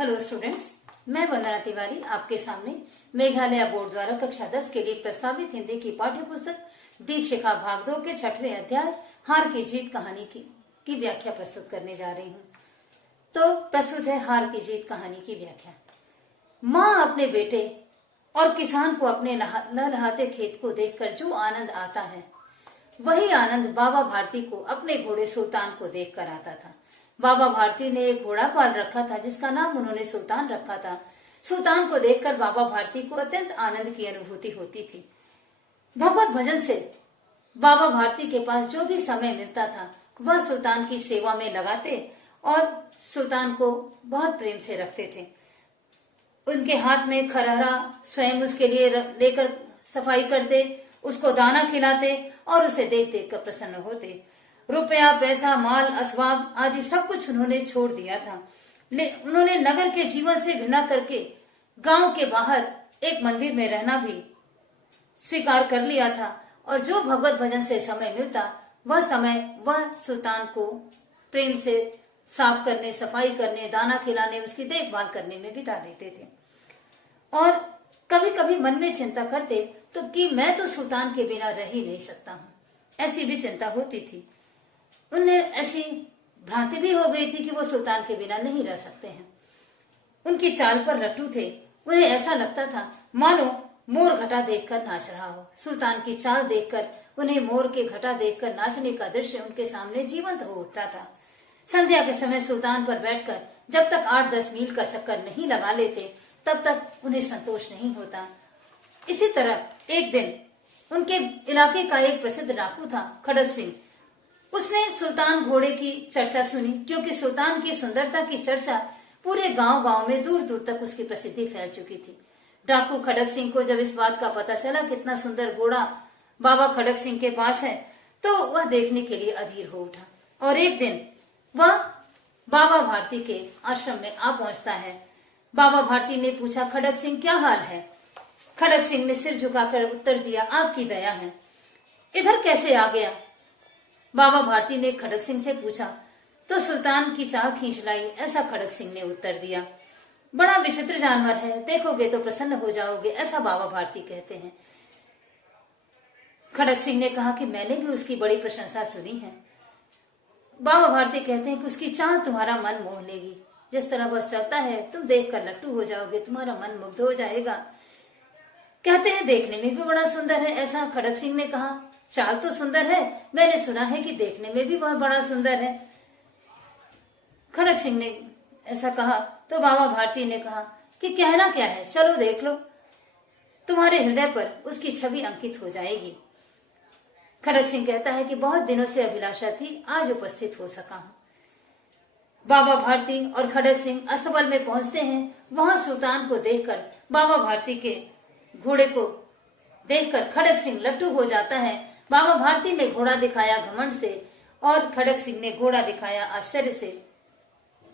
Hello students, मैं वंदना तिवारी आपके सामने मेघालय बोर्ड द्वारा कक्षा 10 के लिए प्रस्तावित हिंदी की पाठ्य पुस्तक दीपशिखा भाग 2 के 6वें अध्याय हार की जीत कहानी की व्याख्या प्रस्तुत करने जा रही हूँ। तो प्रस्तुत है हार की जीत कहानी की व्याख्या। माँ अपने बेटे और किसान को अपने लहलहाते खेत को देखकर जो आनंद आता है, वही आनंद बाबा भारती को अपने घोड़े सुल्तान को देखकर आता था। बाबा भारती ने एक घोड़ा पाल रखा था जिसका नाम उन्होंने सुल्तान रखा था। सुल्तान को देखकर बाबा भारती को अत्यंत आनंद की अनुभूति होती थी। भगवत भजन से बाबा भारती के पास जो भी समय मिलता था वह सुल्तान की सेवा में लगाते और सुल्तान को बहुत प्रेम से रखते थे। उनके हाथ में खरहरा स्वयं उसके लिए लेकर सफाई करते, उसको दाना खिलाते और उसे देख देख कर प्रसन्न होते। रुपया, पैसा, माल, असबाब आदि सब कुछ उन्होंने छोड़ दिया था। उन्होंने नगर के जीवन से घृणा करके गांव के बाहर एक मंदिर में रहना भी स्वीकार कर लिया था और जो भगवत भजन से समय मिलता वह समय वह सुल्तान को प्रेम से साफ करने, सफाई करने, दाना खिलाने, उसकी देखभाल करने में बिता देते थे। और कभी कभी मन में चिंता करते तो कि मैं तो सुल्तान के बिना रह ही नहीं सकता हूँ, ऐसी भी चिंता होती थी। उन्हें ऐसी भ्रांति भी हो गई थी कि वो सुल्तान के बिना नहीं रह सकते हैं। उनकी चाल पर रट्टू थे। उन्हें ऐसा लगता था मानो मोर घटा देखकर नाच रहा हो। सुल्तान की चाल देखकर उन्हें मोर के घटा देखकर नाचने का दृश्य उनके सामने जीवंत हो उठता था। संध्या के समय सुल्तान पर बैठकर जब तक 8-10 मील का चक्कर नहीं लगा लेते तब तक उन्हें संतोष नहीं होता। इसी तरह एक दिन उनके इलाके का एक प्रसिद्ध डाकू था खड़ग सिंह। उसने सुल्तान घोड़े की चर्चा सुनी, क्योंकि सुल्तान की सुंदरता की चर्चा पूरे गांव-गांव में दूर दूर तक उसकी प्रसिद्धि फैल चुकी थी। डाकू खड़ग सिंह को जब इस बात का पता चला कितना सुंदर घोड़ा बाबा खड़ग सिंह के पास है, तो वह देखने के लिए अधीर हो उठा और एक दिन वह बाबा भारती के आश्रम में आ पहुंचता है। बाबा भारती ने पूछा, खड़ग सिंह क्या हाल है? खड़ग सिंह ने सिर झुकाकर उत्तर दिया, आपकी दया है। इधर कैसे आ गया? बाबा भारती ने खड़ग सिंह से पूछा तो सुल्तान की चाह खींच लाई, ऐसा खड़ग सिंह ने उत्तर दिया। बड़ा विचित्र जानवर है, देखोगे तो प्रसन्न हो जाओगे, ऐसा बाबा भारती कहते हैं। खड़ग सिंह ने कहा कि मैंने भी उसकी बड़ी प्रशंसा सुनी है। बाबा भारती कहते हैं कि उसकी चाल तुम्हारा मन मोह लेगी, जिस तरह वह चलता है तुम देखकर लट्टू हो जाओगे, तुम्हारा मन मुग्ध हो जाएगा। कहते हैं देखने में भी बड़ा सुंदर है, ऐसा खड़ग सिंह ने कहा। चाल तो सुंदर है, मैंने सुना है कि देखने में भी बहुत बड़ा सुंदर है। खड़ग सिंह ने ऐसा कहा तो बाबा भारती ने कहा कि कहना क्या है, चलो देख लो, तुम्हारे हृदय पर उसकी छवि अंकित हो जाएगी। खड़ग सिंह कहता है कि बहुत दिनों से अभिलाषा थी, आज उपस्थित हो सका हूं। बाबा भारती और खड़ग सिंह अस्तबल में पहुंचते हैं। वहां सुल्तान को देखकर बाबा भारती के घोड़े को देखकर खड़ग सिंह लट्टू हो जाता है। बाबा भारती ने घोड़ा दिखाया घमंड से और खड़ग सिंह ने घोड़ा दिखाया आश्चर्य से।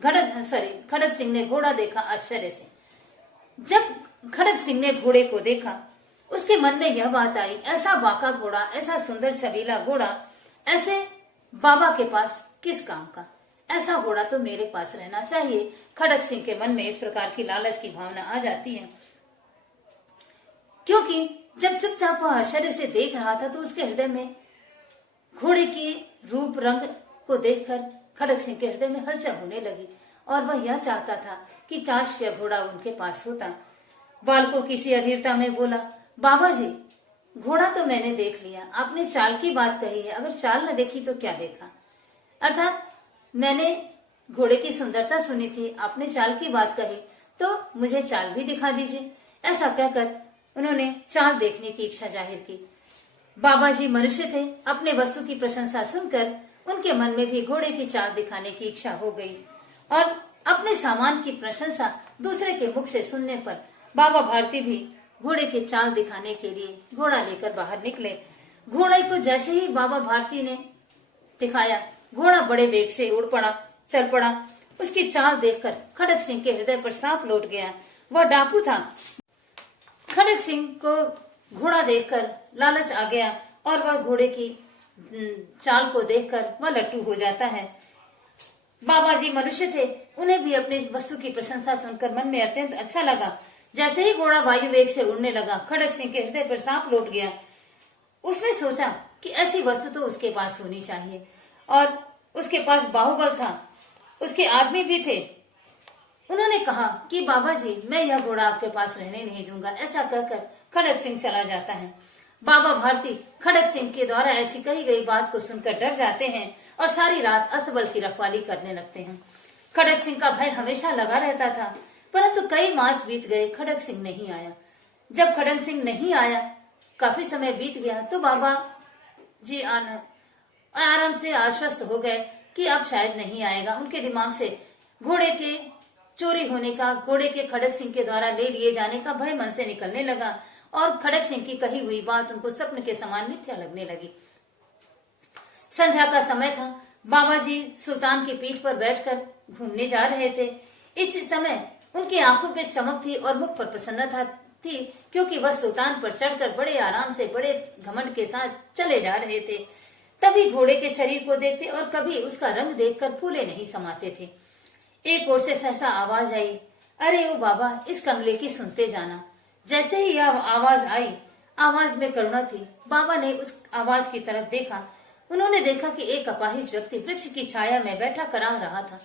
खड़ग सिंह ने घोड़ा देखा आश्चर्य से। जब खड़ग सिंह ने घोड़े को देखा उसके मन में यह बात आई, ऐसा बाका घोड़ा, ऐसा सुंदर छबीला घोड़ा ऐसे बाबा के पास किस काम का? ऐसा घोड़ा तो मेरे पास रहना चाहिए। खड़ग सिंह के मन में इस प्रकार की लालच की भावना आ जाती है, क्योंकि जब चुपचाप वह आश्चर्य से देख रहा था तो उसके हृदय में घोड़े के रूप रंग को देखकर खड़ग सिंह के हृदय में हलचल होने लगी और वह यह चाहता था कि काश यह घोड़ा उनके पास होता। बालकों की सी अधीरता में बोला, बाबा जी घोड़ा तो मैंने देख लिया, आपने चाल की बात कही है, अगर चाल न देखी तो क्या देखा? अर्थात मैंने घोड़े की सुंदरता सुनी थी, आपने चाल की बात कही तो मुझे चाल भी दिखा दीजिए। ऐसा कहकर उन्होंने चाल देखने की इच्छा जाहिर की। बाबा जी मनुष्य थे, अपने वस्तु की प्रशंसा सुनकर उनके मन में भी घोड़े की चाल दिखाने की इच्छा हो गई और अपने सामान की प्रशंसा दूसरे के मुख से सुनने पर बाबा भारती भी घोड़े की चाल दिखाने के लिए घोड़ा लेकर बाहर निकले। घोड़े को जैसे ही बाबा भारती ने दिखाया, घोड़ा बड़े वेग से उड़ पड़ा, चल पड़ा। उसकी चाल देखकर खड़ग सिंह के हृदय पर सांप लौट गया। वह डाकू था। खड़ग सिंह को घोड़ा देखकर लालच आ गया और वह घोड़े की चाल को देखकर वह लट्टू हो जाता है। बाबा जी मनुष्य थे, उन्हें भी अपनी वस्तु की प्रशंसा सुनकर मन में अत्यंत अच्छा लगा। जैसे ही घोड़ा वायु वेग से उड़ने लगा, खड़ग सिंह के हृदय पर सांप लौट गया। उसने सोचा कि ऐसी वस्तु तो उसके पास होनी चाहिए, और उसके पास बाहुबल था, उसके आदमी भी थे। उन्होंने कहा कि बाबा जी, मैं यह घोड़ा आपके पास रहने नहीं दूंगा। ऐसा कहकर खड़ग सिंह चला जाता है। बाबा भारती खड़ग सिंह के द्वारा ऐसी कही गई बात को सुनकर डर जाते हैं और सारी रात असबल की रखवाली करने लगते हैं। खड़ग सिंह का भय हमेशा लगा रहता था, परंतु कई मास बीत गए, खड़ग सिंह नहीं आया। जब खड़ग सिंह नहीं आया, काफी समय बीत गया, तो बाबा जी आराम से आश्वस्त हो गए कि अब शायद नहीं आएगा। उनके दिमाग से घोड़े के चोरी होने का, घोड़े के खड़ग सिंह के द्वारा ले लिए जाने का भय मन से निकलने लगा, और खड़ग सिंह की कही हुई बात उनको स्वप्न के समान मिथ्या लगने लगी। संध्या का समय था। बाबा जी सुल्तान की पीठ पर बैठकर घूमने जा रहे थे। इस समय उनकी आंखों पे चमक थी और मुख पर प्रसन्नता थी, क्योंकि वह सुल्तान पर चढ़कर बड़े आराम से, बड़े घमंड के साथ चले जा रहे थे। तभी घोड़े के शरीर को देखते और कभी उसका रंग देखकर फूले नहीं समाते थे। एक ओर से सहसा आवाज आई, अरे ओ बाबा, इस कंगले की सुनते जाना। जैसे ही यह आवाज आई, आवाज में करुणा थी। बाबा ने उस आवाज की तरफ देखा। उन्होंने देखा कि एक अपाहिज व्यक्ति वृक्ष की छाया में बैठा कराह रहा था।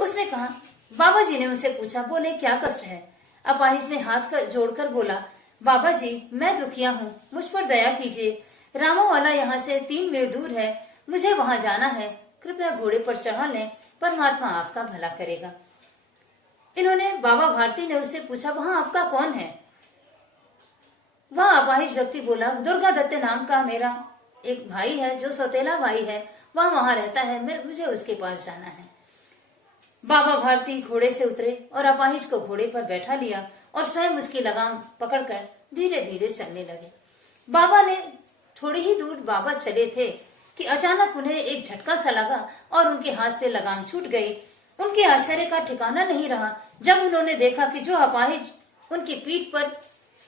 उसने कहा, बाबा जी ने उनसे पूछा, बोले क्या कष्ट है? अपाहिज ने हाथ जोड़कर बोला, बाबा जी, मैं दुखिया हूँ, मुझ पर दया कीजिए। रामोवाला यहाँ से 3 मील दूर है, मुझे वहाँ जाना है, कृपया घोड़े पर चढ़ा लें, परमात्मा आपका भला करेगा। इन्होंने, बाबा भारती ने उससे पूछा, वहाँ आपका कौन है? वह अपाहिज व्यक्ति बोला, दुर्गा दत्त नाम का मेरा एक भाई है, जो सौतेला भाई है, वह वहाँ रहता है, मुझे उसके पास जाना है। बाबा भारती घोड़े से उतरे और अपाहिज को घोड़े पर बैठा लिया और स्वयं उसकी लगाम पकड़कर धीरे धीरे चलने लगे। बाबा ने थोड़ी ही दूर बाबा चले थे कि अचानक उन्हें एक झटका सा लगा और उनके हाथ से लगाम छूट गई। उनके आश्चर्य का ठिकाना नहीं रहा जब उन्होंने देखा कि जो अपाहिज उनकी पीठ पर,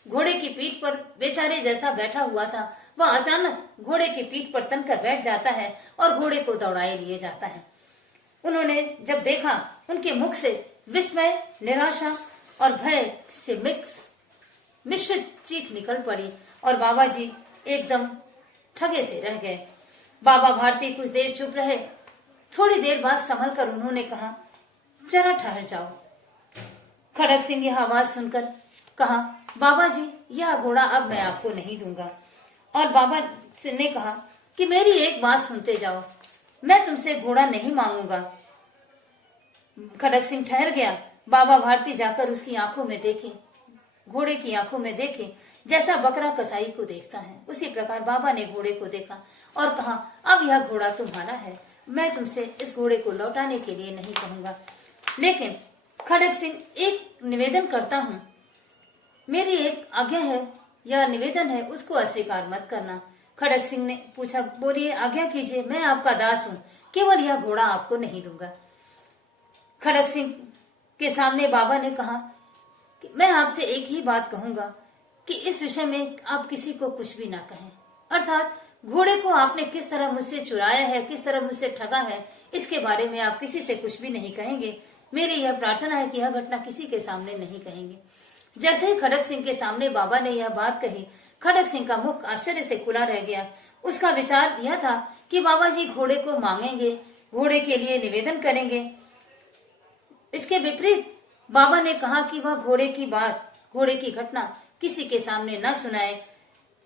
घोड़े की पीठ पर बेचारे जैसा बैठा हुआ था, वह अचानक घोड़े की पीठ पर तनकर बैठ जाता है और घोड़े को दौड़ाए लिए जाता है। उन्होंने जब देखा, उनके मुख से विस्मय, निराशा और भय से मिश्रित चीख निकल पड़ी और बाबा जी एकदम ठगे से रह गए। बाबा भारती कुछ देर चुप रहे। थोड़ी देर बाद संभल कर उन्होंने कहा, जरा ठहर जाओ। खड़ग सिंह यह आवाज सुनकर कहा, बाबा जी, यह घोड़ा अब मैं आपको नहीं दूंगा। और बाबा ने कहा कि मेरी एक बात सुनते जाओ, मैं तुमसे घोड़ा नहीं मांगूंगा। खड़ग सिंह ठहर गया। बाबा भारती जाकर उसकी आंखों में देखे, घोड़े की आंखों में देखे, जैसा बकरा कसाई को देखता है, उसी प्रकार बाबा ने घोड़े को देखा और कहा, अब यह घोड़ा तुम्हारा है, मैं तुमसे इस घोड़े को लौटाने के लिए नहीं कहूंगा। लेकिन खड़ग सिंह, एक निवेदन करता हूँ, मेरी एक आज्ञा है या निवेदन है, उसको अस्वीकार मत करना। खड़ग सिंह ने पूछा, बोलिए, आज्ञा कीजिए, मैं आपका दास हूँ, केवल यह घोड़ा आपको नहीं दूंगा। खड़ग सिंह के सामने बाबा ने कहा कि मैं आपसे एक ही बात कहूंगा कि इस विषय में आप किसी को कुछ भी ना कहें। अर्थात घोड़े को आपने किस तरह मुझसे चुराया है, किस तरह मुझसे ठगा है, इसके बारे में आप किसी से कुछ भी नहीं कहेंगे। मेरी यह प्रार्थना है कि यह घटना किसी के सामने नहीं कहेंगे। जैसे ही खड़ग सिंह के सामने बाबा ने यह बात कही, खड़ग सिंह का मुख आश्चर्य से खुला रह गया। उसका विचार यह था कि बाबा जी घोड़े को मांगेंगे, घोड़े के लिए निवेदन करेंगे। इसके विपरीत बाबा ने कहा कि वह घोड़े की बात, घोड़े की घटना किसी के सामने न सुनाए।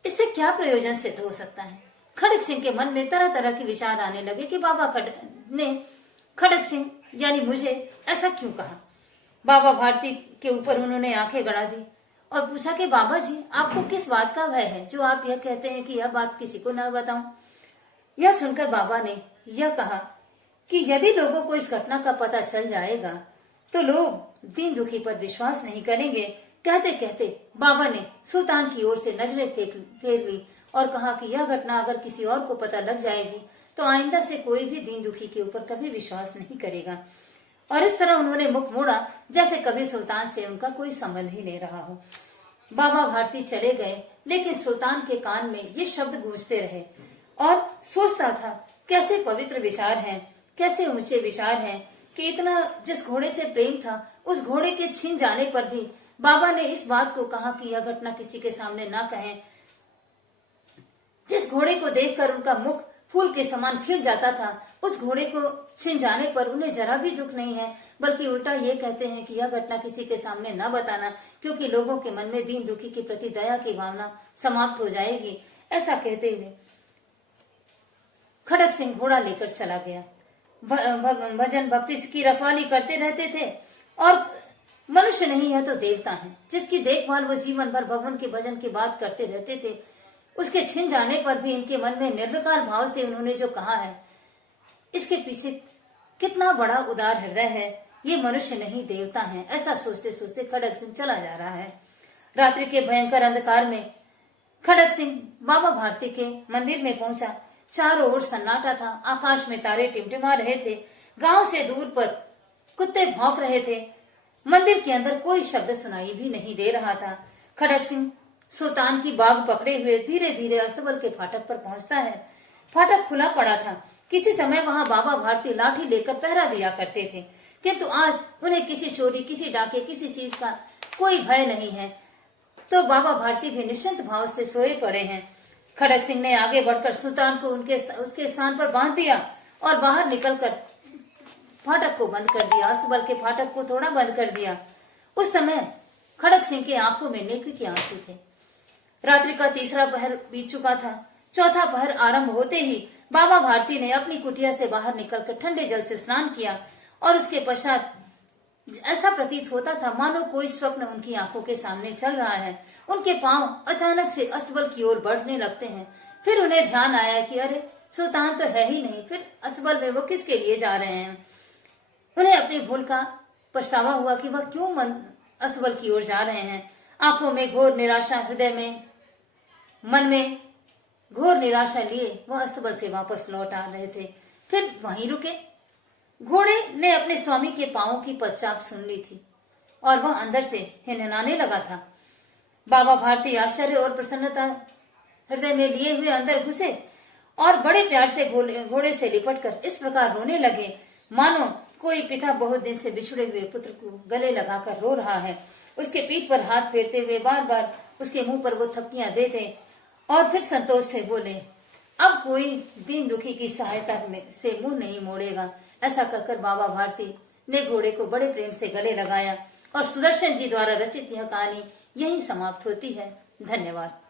इससे क्या प्रयोजन सिद्ध हो सकता है? खड़ग सिंह के मन में तरह तरह के विचार आने लगे कि बाबा ने खड़ग सिंह यानी मुझे ऐसा क्यों कहा। बाबा भारती के ऊपर उन्होंने आंखें गड़ा दी और पूछा कि बाबा जी, आपको किस बात का भय है जो आप यह कहते हैं कि यह बात किसी को न बताऊं। यह सुनकर बाबा ने यह कहा कि यदि लोगों को इस घटना का पता चल जाएगा तो लोग दीन दुखी पर विश्वास नहीं करेंगे। कहते कहते बाबा ने सुल्तान की ओर से नजरें फेर ली और कहा कि यह घटना अगर किसी और को पता लग जाएगी तो आइंदा से कोई भी दीन दुखी के ऊपर कभी विश्वास नहीं करेगा। और इस तरह उन्होंने मुख मोड़ा जैसे कभी सुल्तान से उनका कोई संबंध ही नहीं रहा हो। बाबा भारती चले गए, लेकिन सुल्तान के कान में ये शब्द गूंजते रहे और सोचता था कैसे पवित्र विचार हैं, कैसे ऊंचे विचार हैं कि इतना जिस घोड़े से प्रेम था उस घोड़े के छिन जाने पर भी बाबा ने इस बात को कहा कि यह घटना किसी के सामने ना कहें। जिस घोड़े को देखकर उनका मुख फूल के समान खिल जाता था, उस घोड़े को छिन जाने पर उन्हें जरा भी दुख नहीं है, बल्कि उल्टा ये कहते हैं कि यह घटना किसी के सामने न बताना, क्योंकि लोगों के मन में दीन दुखी के प्रति दया की भावना समाप्त हो जाएगी। ऐसा कहते हुए खड़क सिंह घोड़ा लेकर चला गया। भजन भक्ति की रखवाली करते रहते थे और मनुष्य नहीं है तो देवता है, जिसकी देखभाल वो जीवन भर भगवान के भजन की बात करते रहते थे। उसके छिन जाने पर भी इनके मन में निर्विकार भाव से उन्होंने जो कहा है, इसके पीछे कितना बड़ा उदार हृदय है। ये मनुष्य नहीं देवता है। ऐसा सोचते सोचते खड़क सिंह चला जा रहा है। रात्रि के भयंकर अंधकार में खड़क सिंह बाबा भारती के मंदिर में पहुंचा। चारों ओर सन्नाटा था। आकाश में तारे टिमटिमा रहे थे। गांव से दूर पर कुत्ते भौंक रहे थे। मंदिर के अंदर कोई शब्द सुनाई भी नहीं दे रहा था। खड़क सिंह सुल्तान की बाग पकड़े हुए धीरे धीरे अस्तबल के फाटक पर पहुंचता है। फाटक खुला पड़ा था। किसी समय वहां बाबा भारती लाठी लेकर पहरा दिया करते थे, किंतु आज उन्हें किसी चोरी, किसी डाके, किसी चीज का कोई भय नहीं है। तो बाबा भारती भी निश्चिंत भाव से सोए पड़े हैं। खड़क सिंह ने आगे बढ़कर सुल्तान को उसके स्थान पर बांध दिया और बाहर निकलकर फाटक को बंद कर दिया। अस्तबल के फाटक को थोड़ा बंद कर दिया। उस समय खड़क सिंह की आंखों में नेकी के आंसू थे। रात्रि का तीसरा पहर बीत चुका था। चौथा पहर आरंभ होते ही बाबा भारती ने अपनी कुटिया से बाहर निकलकर ठंडे जल से स्नान किया और उसके पश्चात ऐसा प्रतीत होता था मानो कोई स्वप्न उनकी आंखों के सामने चल रहा है। उनके पांव अचानक से अस्तबल की ओर बढ़ने लगते हैं। फिर उन्हें ध्यान आया कि अरे सुल्तान तो है ही नहीं, फिर अस्तबल में वो किसके लिए जा रहे हैं। उन्हें अपनी भूल का पछतावा हुआ कि वह क्यों अस्तबल की ओर जा रहे हैं। आंखों में घोर निराशा, हृदय में, मन में घोर निराशा लिए वह अस्तबल से वापस लौट आ रहे थे। फिर वहीं रुके। घोड़े ने अपने स्वामी के पांवों की पदचाप सुन ली थी और वह अंदर से हिनहिनाने लगा था। बाबा भारती आश्चर्य और प्रसन्नता हृदय में लिए हुए अंदर घुसे और बड़े प्यार से घोड़े से लिपटकर इस प्रकार रोने लगे मानो कोई पिता बहुत दिन से बिछुड़े हुए पुत्र को गले लगाकर रो रहा है। उसके पीठ पर हाथ फेरते हुए बार बार उसके मुंह पर वो थपकियां देते और फिर संतोष से बोले, अब कोई दीन दुखी की सहायता से मुंह नहीं मोड़ेगा। ऐसा कहकर बाबा भारती ने घोड़े को बड़े प्रेम से गले लगाया और सुदर्शन जी द्वारा रचित यह कहानी यहीं समाप्त होती है। धन्यवाद।